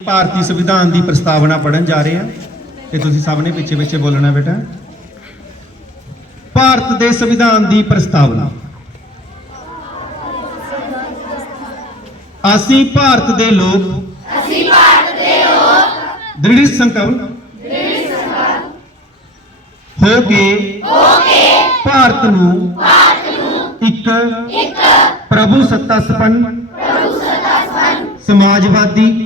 ਭਾਰਤੀ ਸੰਵਿਧਾਨ ਦੀ ਪ੍ਰਸਤਾਵਨਾ ਪੜਨ ਜਾ ਰਹੇ ਹਾਂ ਤੇ ਤੁਸੀਂ ਸਭ ਨੇ ਪਿੱਛੇ ਪਿੱਛੇ ਬੋਲਣਾ ਬੇਟਾ। ਭਾਰਤ ਦੇ ਸੰਵਿਧਾਨ ਦੀ ਪ੍ਰਸਤਾਵਨਾ। ਅਸੀਂ ਭਾਰਤ ਦੇ ਲੋਕ। ਅਸੀਂ ਭਾਰਤ ਦੇ ਲੋਕ। ਦ੍ਰਿੜ ਸੰਕਲਪ। ਹੋ ਕੇ ਭਾਰਤ ਨੂੰ ਇੱਕ ਪ੍ਰਭੂ ਸੱਤਾ ਸੰਪੰਨ ਸਮਾਜਵਾਦੀ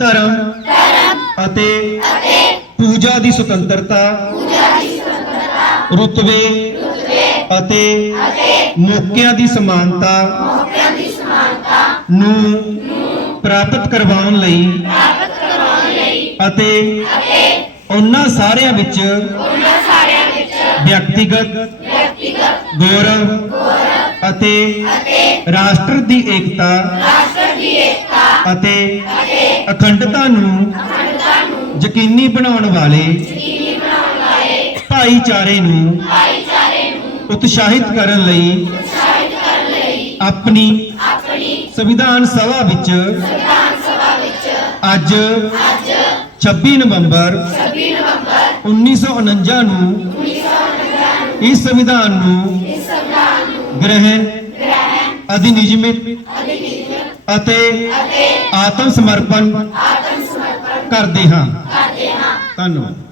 ਧਰਮ ਅਤੇ ਪੂਜਾ ਦੀ ਸੁਤੰਤਰਤਾ ਰੁਤਬੇ ਅਤੇ ਮੌਕਿਆਂ ਦੀ ਸਮਾਨਤਾ ਨੂੰ ਪ੍ਰਾਪਤ ਕਰਵਾਉਣ ਲਈ ਅਤੇ ਉਹਨਾਂ ਸਾਰਿਆਂ ਵਿੱਚ ਵਿਅਕਤੀਗਤ ਗੌਰਵ ਅਤੇ ਰਾਸ਼ਟਰ ਦੀ ਏਕਤਾ ਅਤੇ ਅਖੰਡਤਾ ਨੂੰ ਯਕੀਨੀ ਬਣਾਉਣ ਵਾਲੇ ਭਾਈਚਾਰੇ ਨੂੰ ਉਤਸ਼ਾਹਿਤ ਕਰਨ ਲਈ ਆਪਣੀ ਸੰਵਿਧਾਨ ਸਭਾ ਵਿੱਚ ਅੱਜ 26 ਨਵੰਬਰ 1949 ਨੂੰ ਇਸ ਸੰਵਿਧਾਨ ਨੂੰ ਗ੍ਰਹਿਣ ਅਧਿਨਿਯਮਿਤ ਅਤੇ ਆਤਮ ਸਮਰਪਣ ਕਰਦੇ ਹਾਂ। ਧੰਨਵਾਦ।